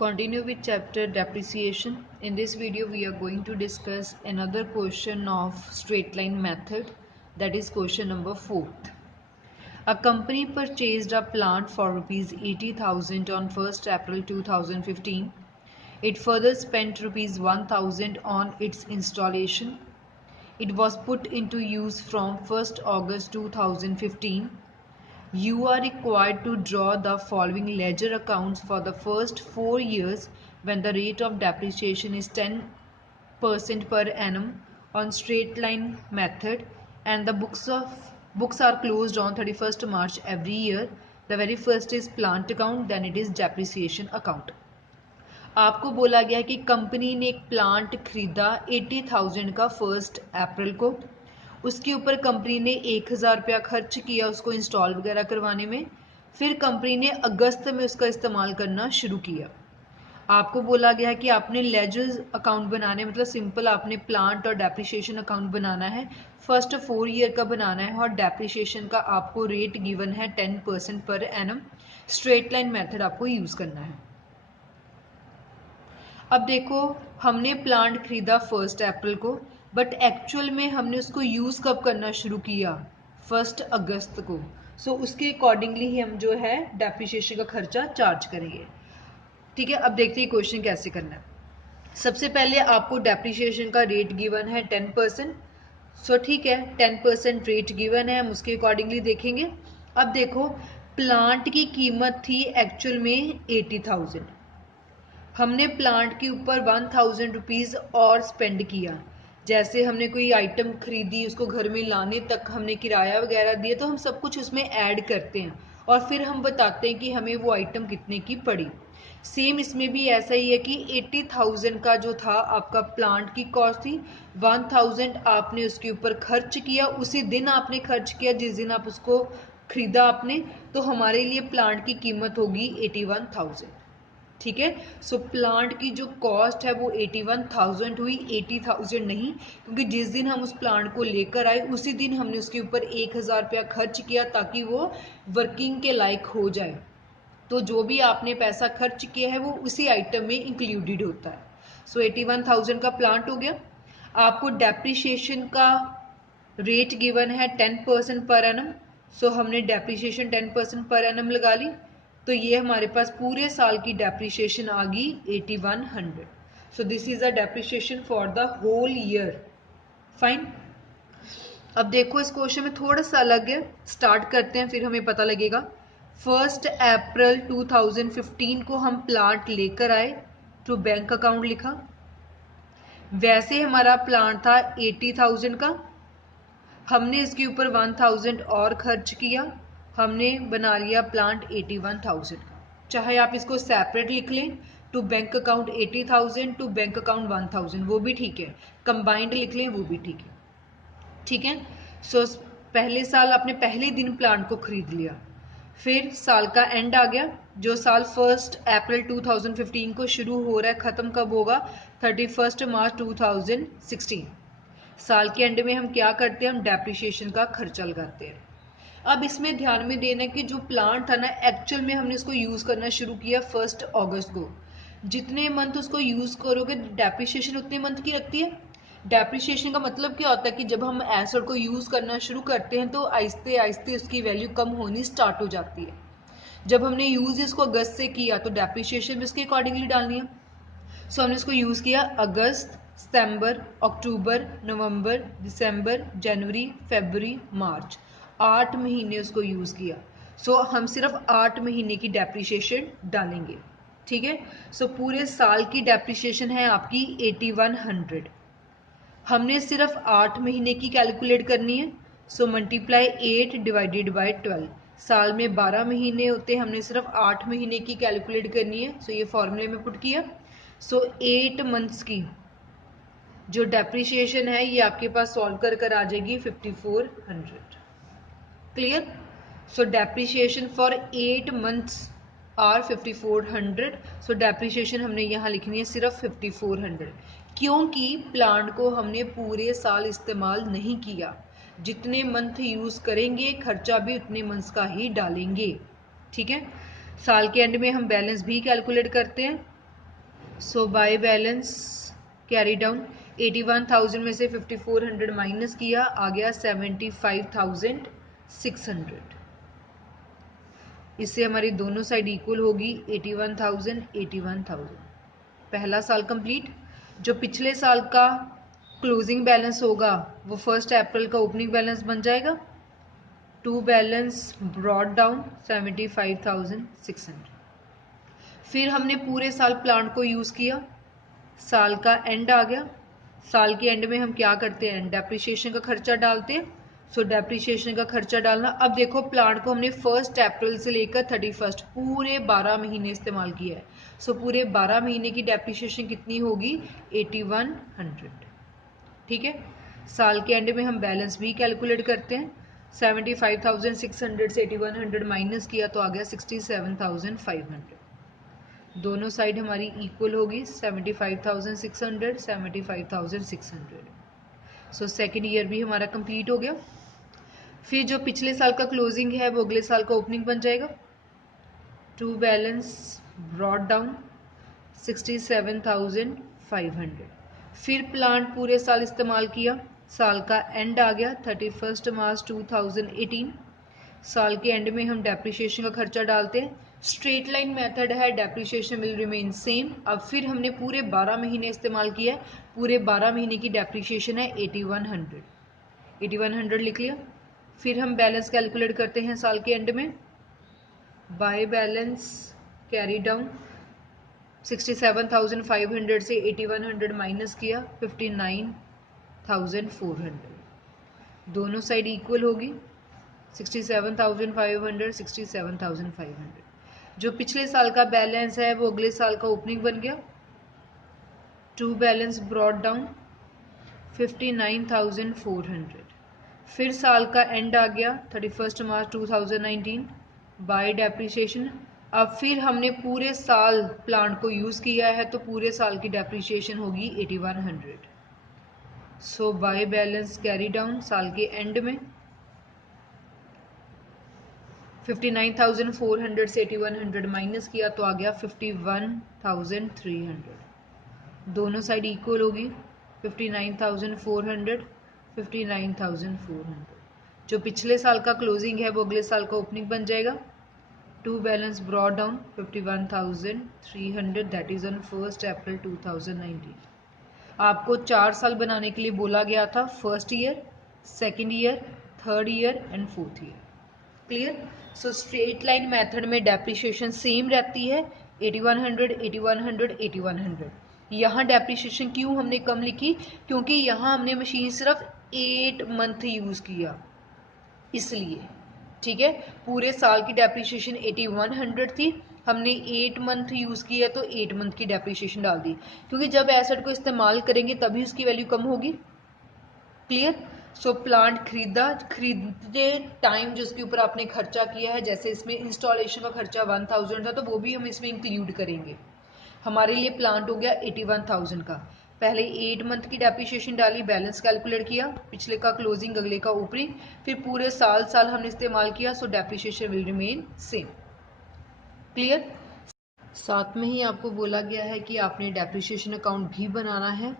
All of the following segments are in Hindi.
Continue with chapter depreciation. In this video we are going to discuss another question of straight line method, that is question number 4th. A company purchased a plant for rupees 80,000 on 1st April 2015. It further spent rupees 1,000 on its installation. It was put into use from 1st August 2015. You are required to draw the following ledger accounts for the first 4 years when the rate of depreciation is 10% per annum on straight line method, and the books are closed on 31st March every year. The very first is plant account, then it is depreciation account. आपको बोला गया कि कंपनी ने एक प्लांट खरीदा 80,000 का 1 अप्रैल को। उसके ऊपर कंपनी ने 1,000 रुपया खर्च किया उसको इंस्टॉल वगैरह करवाने में। फिर कंपनी ने अगस्त में उसका इस्तेमाल करना शुरू किया। आपको बोला गया कि आपने लेजर अकाउंट बनाने, मतलब सिंपल आपने प्लांट और डेप्रिसिएशन अकाउंट बनाना है। फर्स्ट 4 ईयर का बनाना है और डेप्रिसिएशन का आपको रेट गिवन है 10% per annum. Straight line method आपको यूज करना है। अब देखो, हमने प्लांट खरीदा 1 अप्रैल को, बट एक्चुअल में हमने उसको यूज कब करना शुरू किया? 1 अगस्त को। सो उसके अकॉर्डिंगली ही हम जो है डेप्रिसिएशन का खर्चा चार्ज करेंगे। ठीक है, अब देखते हैं क्वेश्चन कैसे करना है। सबसे पहले आपको डेप्रिसिएशन का रेट गिवन है 10%। सो ठीक है, 10% रेट गिवन है, हम उसके अकॉर्डिंगली देखेंगे। अब देखो, प्लांट की कीमत थी एक्चुअल में 80,000। हमने प्लांट के ऊपर 1,000 रुपीज़ और स्पेंड किया। जैसे हमने कोई आइटम खरीदी, उसको घर में लाने तक हमने किराया वगैरह दिया, तो हम सब कुछ उसमें ऐड करते हैं और फिर हम बताते हैं कि हमें वो आइटम कितने की पड़ी। सेम इसमें भी ऐसा ही है कि 80,000 का जो था आपका प्लांट की कॉस्ट थी, 1,000 आपने उसके ऊपर खर्च किया, उसी दिन आपने खर्च किया जिस दिन आप उसको खरीदा आपने, तो हमारे लिए प्लांट की कीमत होगी 81,000। ठीक है, सो प्लांट की जो कॉस्ट है वो 81,000 हुई, 80,000 नहीं, क्योंकि जिस दिन हम उस प्लांट को लेकर आए उसी दिन हमने उसके ऊपर 1,000 रुपया खर्च किया ताकि वो वर्किंग के लायक हो जाए। तो जो भी आपने पैसा खर्च किया है वो उसी आइटम में इंक्लूडेड होता है। सो 81,000 का प्लांट हो गया। आपको डेप्रिसिएशन का रेट गिवन है 10% पर एनम। सो हमने डेप्रिसिएशन 10% पर एनम लगा ली, तो ये हमारे पास पूरे साल की डेप्रिसिएशन आ गई 8100। So this is a depreciation for the whole year. Fine. अब देखो, इस क्वेश्चन में थोड़ा सा अलग है, स्टार्ट करते हैं फिर हमें पता लगेगा। 1 अप्रैल 2015 को हम प्लांट लेकर आए, तो बैंक अकाउंट लिखा। वैसे हमारा प्लांट था 80,000 का, हमने इसके ऊपर 1,000 और खर्च किया, हमने बना लिया प्लांट 81,000 का। चाहे आप इसको सेपरेट लिख लें, to bank account 80,000 to bank account 1,000, वो भी ठीक है। कंबाइंड लिख लें, वो भी ठीक है। ठीक है, सो पहले साल आपने पहले दिन प्लांट को खरीद लिया, फिर साल का एंड आ गया। जो साल 1 अप्रैल 2015 को शुरू हो रहा है, खत्म कब होगा? 31 मार्च 2016। साल के एंड में हम क्या करते हैं? हम डेप्रिसिएशन का खर्चा लगाते हैं। अब इसमें ध्यान में देना कि जो प्लांट था ना, एक्चुअल में हमने उसको यूज करना शुरू किया 1 अगस्त को। जितने मंथ उसको यूज करोगे डेप्रिसिएशन उतने मंथ की लगती है। डेप्रिसिएशन का मतलब क्या होता है कि जब हम एसेट को यूज करना शुरू करते हैं तो आहिस्ते आहिस्ते उसकी वैल्यू कम होनी स्टार्ट हो जाती है। जब हमने यूज इसको अगस्त से किया तो डेप्रिसिएशन भी उसके अकॉर्डिंगली डालनी है। सो हमने इसको यूज किया अगस्त, सितंबर, अक्टूबर, नवंबर, दिसंबर, जनवरी, फरवरी, मार्च, 8 महीने उसको यूज किया। सो हम सिर्फ 8 महीने की डेप्रिसिएशन डालेंगे। ठीक है, सो पूरे साल की डेप्रिसिएशन है आपकी 8100। हमने सिर्फ 8 महीने की कैलकुलेट करनी है। So multiply 8 divided by 12। साल में 12 महीने होते हैं, हमने सिर्फ 8 महीने की कैलकुलेट करनी है। सो ये फॉर्मूले में पुट किया। सो 8 मंथ्स की जो डेप्रिसिएशन है ये आपके पास सॉल्व कर आ जाएगी 5400। Clear? So depreciation for 8 months are 5400। So depreciation हमने यहाँ लिखनी है सिर्फ 5400, क्योंकि प्लांट को हमने पूरे साल इस्तेमाल नहीं किया। जितने मंथ यूज करेंगे खर्चा भी उतने मंथ्स का ही डालेंगे। ठीक है, साल के एंड में हम बैलेंस भी कैलकुलेट करते हैं। सो बाय बैलेंस कैरी डाउन 81,000 में से 5400 माइनस किया, आ गया 75,600। इससे हमारी दोनों साइड इक्वल होगी 81,000 81,000। पहला साल कंप्लीट। जो पिछले साल का क्लोजिंग बैलेंस होगा वो 1 अप्रैल का ओपनिंग बैलेंस बन जाएगा। To balance brought down 75,600। फिर हमने पूरे साल प्लांट को यूज़ किया, साल का एंड आ गया। साल के एंड में हम क्या करते हैं, डेप्रिसिएशन का खर्चा डालते हैं। सो डेप्रिसिएशन का खर्चा डालना। अब देखो प्लांट को हमने 1 अप्रैल से लेकर 31 पूरे 12 महीने इस्तेमाल किया है। सो पूरे 12 महीने की डेप्रिसिएशन कितनी होगी, 8100। ठीक है। साल के एंड में हम बैलेंस भी कैलकुलेट करते हैं। 75,600 से 8100 माइनस किया तो आ गया 67,500। दोनों साइड हमारी इक्वल होगी 75,600 75,600। सो सेकेंड ईयर भी हमारा कंप्लीट हो गया। फिर जो पिछले साल का क्लोजिंग है वो अगले साल का ओपनिंग बन जाएगा। To balance brought down 67,500। फिर प्लांट पूरे साल इस्तेमाल किया, साल का एंड आ गया 31 मार्च 2018। साल के एंड में हम डेप्रिसिएशन का खर्चा डालते हैं। स्ट्रेट लाइन मेथड है, डेप्रिसिएशन विल रिमेन सेम। अब फिर हमने पूरे 12 महीने इस्तेमाल किया है, पूरे 12 महीने की डेप्रिसिएशन है 8100। 8100 लिख लिया। फिर हम बैलेंस कैलकुलेट करते हैं साल के एंड में। बाय बैलेंस कैरी डाउन 67,500 से 8100 माइनस किया 59,400। दोनों साइड इक्वल होगी 67,500 67,500। जो पिछले साल का बैलेंस है वो अगले साल का ओपनिंग बन गया। To balance brought down 59,400। फिर साल का एंड आ गया 31 मार्च 2019 बाय डेप्रिसिएशन। अब फिर हमने पूरे साल प्लांट को यूज़ किया है तो पूरे साल की डेप्रिसिएशन होगी 8100। सो बाय बैलेंस कैरी डाउन साल के एंड में 59,400 से 8100 माइनस किया तो आ गया 51,300। दोनों साइड इक्वल होगी 59,400 59,400। जो पिछले साल का क्लोजिंग है वो अगले साल का ओपनिंग बन जाएगा। To balance brought down 51,300 that is on 1 April 2019। आपको 4 साल बनाने के लिए बोला गया था, first year, second year, third year and fourth year. Clear. So straight line method में डेप्रिसिएशन सेम रहती है 8100 8100 8100। यहाँ डेप्रिसिएशन क्यों हमने कम लिखी, क्योंकि यहाँ हमने मशीन सिर्फ 8 मंथ यूज़ किया इसलिए। ठीक है। पूरे साल की डेप्रिसिएशन 8100 थी, हमने 8 मंथ यूज़ किया तो 8 मंथ की डेप्रिसिएशन डाल दी, क्योंकि जब एसेट को इस्तेमाल करेंगे तभी उसकी वैल्यू कम होगी। क्लियर। सो प्लांट खरीदते टाइम जो उसके ऊपर आपने खर्चा किया है, जैसे इसमें इंस्टॉलेशन का खर्चा 1000 था तो वो भी हम इसमें इंक्लूड करेंगे। हमारे लिए प्लांट हो गया 81,000 का। पहले 8 मंथ की डेप्रिसिएशन डाली, बैलेंस कैलकुलेट किया, पिछले का क्लोजिंग अगले का ओपनिंग, फिर पूरे साल हमने इस्तेमाल किया। सो depreciation will remain same. Clear. साथ में ही आपको बोला गया है कि आपने डेप्रिसिएशन अकाउंट भी बनाना है।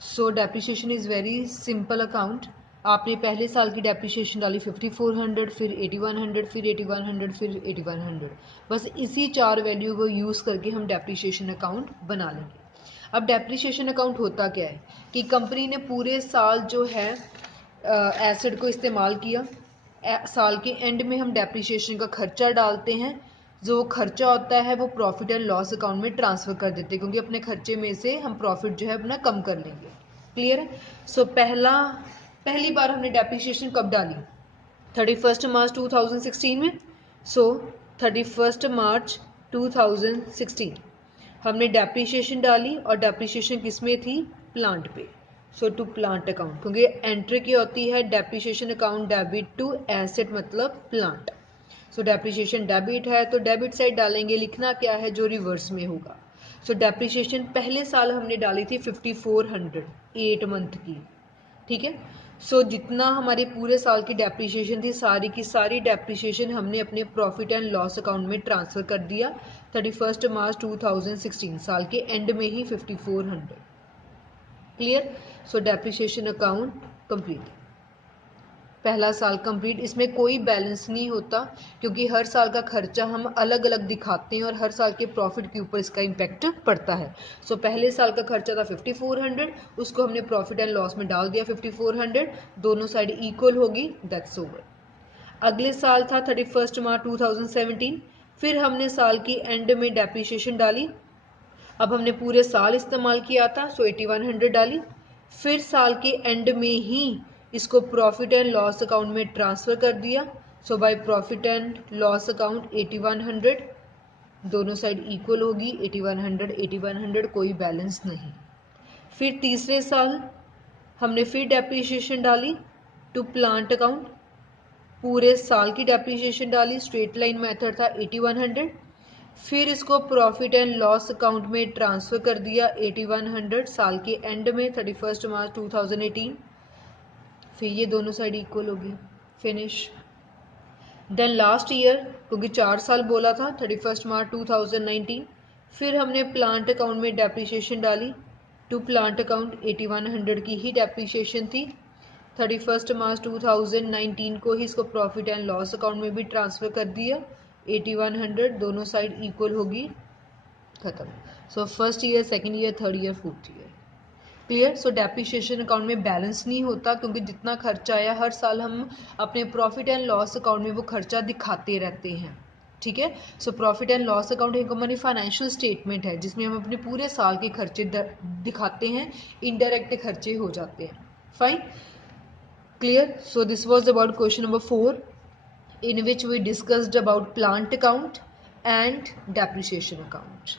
सो depreciation is very simple account. आपने पहले साल की डेप्रिसिएशन डाली 5400, फिर 8100, फिर 8100, फिर 8100। बस इसी 4 वैल्यू को यूज़ करके हम डेप्रिसिएशन अकाउंट बना लेंगे। अब डेप्रिसिएशन अकाउंट होता क्या है कि कंपनी ने पूरे साल जो है एसेट को इस्तेमाल किया, साल के एंड में हम डेप्रिसिएशन का खर्चा डालते हैं। जो खर्चा होता है वो प्रॉफिट एंड लॉस अकाउंट में ट्रांसफ़र कर देते हैं, क्योंकि अपने खर्चे में से हम प्रॉफिट जो है अपना कम कर लेंगे। क्लियर है। सो पहली बार हमने डेप्रिसिएशन कब डाली, 31 मार्च 2016 में। सो 31 मार्च 2016 हमने डेप्रिसिएशन डाली, और डेप्रिसिएशन किस में थी, प्लांट पे। सो टू प्लांट अकाउंट, क्योंकि एंट्री की होती है depreciation account debit to asset मतलब प्लांट। सो डेप्रिसिएशन डेबिट है तो डेबिट साइड डालेंगे, लिखना क्या है जो रिवर्स में होगा। सो डेप्रिसिएशन पहले साल हमने डाली थी 5400 8 मंथ की। ठीक है। सो जितना हमारे पूरे साल की डेप्रिसिएशन थी, सारी की सारी डेप्रिसिएशन हमने अपने प्रॉफिट एंड लॉस अकाउंट में ट्रांसफ़र कर दिया, 31 मार्च 2016 साल के एंड में ही 5400। Clear. So depreciation account complete, पहला साल कंप्लीट। इसमें कोई बैलेंस नहीं होता क्योंकि हर साल का खर्चा हम अलग अलग दिखाते हैं और हर साल के प्रॉफिट के ऊपर इसका इम्पैक्ट पड़ता है। सो पहले साल का खर्चा था 5400, उसको हमने प्रॉफिट एंड लॉस में डाल दिया 5400, दोनों साइड इक्वल होगी, दैट्स ओवर। अगले साल था 31 मार्च 2017, फिर हमने साल की एंड में डेप्रिसिएशन डाली। अब हमने पूरे साल इस्तेमाल किया था, सो 8100 डाली। फिर साल के एंड में ही इसको प्रॉफिट एंड लॉस अकाउंट में ट्रांसफ़र कर दिया। So by profit and loss account 8100, दोनों साइड इक्वल होगी, 8100 8100, कोई बैलेंस नहीं। फिर तीसरे साल हमने फिर डेप्रिसिएशन डाली टू प्लांट अकाउंट, पूरे साल की डेप्रिसिएशन डाली, स्ट्रेट लाइन मेथड था, 8100। फिर इसको प्रॉफिट एंड लॉस अकाउंट में ट्रांसफ़र कर दिया 8100 साल के एंड में 31 मार्च 2018। फिर ये दोनों साइड इक्वल होगी, फिनिश। देन लास्ट ईयर, क्योंकि 4 साल बोला था, 31 मार्च 2019, फिर हमने प्लांट अकाउंट में डेप्रिसिएशन डाली टू प्लांट अकाउंट, 8100 की ही डेप्रिसिएशन थी। 31 मार्च 2019 को ही इसको प्रॉफिट एंड लॉस अकाउंट में भी ट्रांसफ़र कर दिया 8100, दोनों साइड इक्वल होगी, खत्म। So first year, second year, third year, fourth year. Clear. So depreciation account में बैलेंस नहीं होता क्योंकि जितना खर्चा आया हर साल हम अपने प्रॉफिट एंड लॉस अकाउंट में वो खर्चा दिखाते रहते हैं। ठीक है। So profit and loss account एक हमारी फाइनेंशियल स्टेटमेंट है जिसमें हम अपने पूरे साल के खर्चे दिखाते हैं, इनडायरेक्ट खर्चे हो जाते हैं। Fine, clear. So this was about question number 4 in which we discussed about plant account and depreciation account.